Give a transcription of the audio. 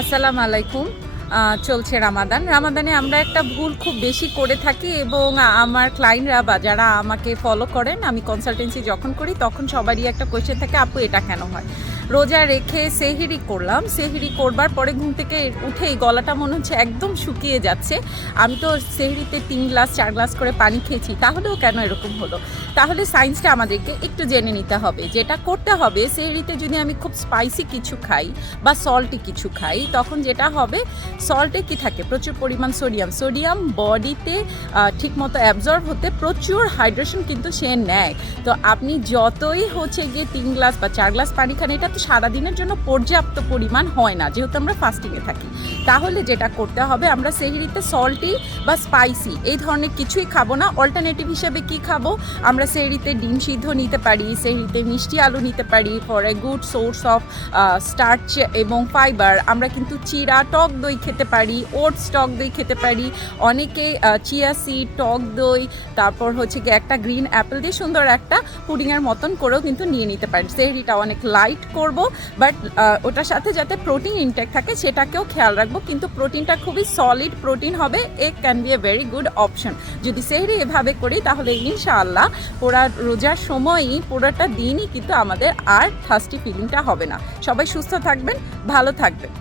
আসসালামু আলাইকুম। চলছে রামাদানে আমরা একটা ভুল খুব বেশি করে থাকি এবং আমার ক্লায়েন্টরা বা যারা আমাকে ফলো করেন, আমি কনসালটেন্সি যখন করি তখন সবারই একটা কোয়েশ্চেন থাকে, আপু এটা কেন হয়? রোজা রেখে সেহরি করলাম, সেহরি করবার পরে ঘুম থেকে উঠেই গলাটা মনে হচ্ছে একদম শুকিয়ে যাচ্ছে। আমি তো সেহরিতে 3 গ্লাস 4 গ্লাস করে পানি খেয়েছি, তাহলেও কেন এরকম হলো? তাহলে সায়েন্সটা আমাদেরকে একটু জেনে নিতে হবে। যেটা করতে হবে, সেহরিতে যদি আমি খুব স্পাইসি কিছু খাই বা সল্টি কিছু খাই, তখন যেটা হবে, সল্টে কি থাকে? প্রচুর পরিমাণ সোডিয়াম বডিতে ঠিকমতো অ্যাবজর্ব হতে প্রচুর হাইড্রেশন কিন্তু সে নেয়। তো আপনি যতই হচ্ছে গিয়ে 3 গ্লাস বা 4 গ্লাস পানি খান, এটা তো সারাদিনের জন্য পর্যাপ্ত পরিমাণ হয় না, যেহেতু আমরা ফাস্টিংয়ে থাকি। তাহলে যেটা করতে হবে, আমরা সেহরিতে সল্টি বা স্পাইসি এই ধরনের কিছুই খাবো না। অল্টারনেটিভ হিসেবে কি খাবো? আমরা সেহরিতে ডিম সিদ্ধ নিতে পারি, সেহরিতে মিষ্টি আলু নিতে পারি for a good source of starch এবং ফাইবার। আমরা কিন্তু চিরা টক দই খেতে পারি, ওটস টক দই খেতে পারি, অনেকে চিয়া সিড টক দই, তারপর হচ্ছে গিয়ে একটা গ্রিন অ্যাপেল দিয়ে সুন্দর একটা পুডিংয়ের মতন করেও কিন্তু নিয়ে নিতে পারি। সেহরিটা অনেক লাইট করব, বাট ওটার সাথে যাতে প্রোটিন ইনটেক থাকে সেটাকেও খেয়াল রাখবো, কিন্তু প্রোটিনটা খুবই সলিড প্রোটিন হবে। Egg can B a very good option. যদি সেহরি এভাবে করি তাহলে ইনশাআল্লাহ পুরা রোজার সময়ই পুরোটা দিনই কিন্তু আমাদের আর থার্স্টি ফিলিংটা হবে না। সবাই সুস্থ থাকবেন, ভালো থাকবেন।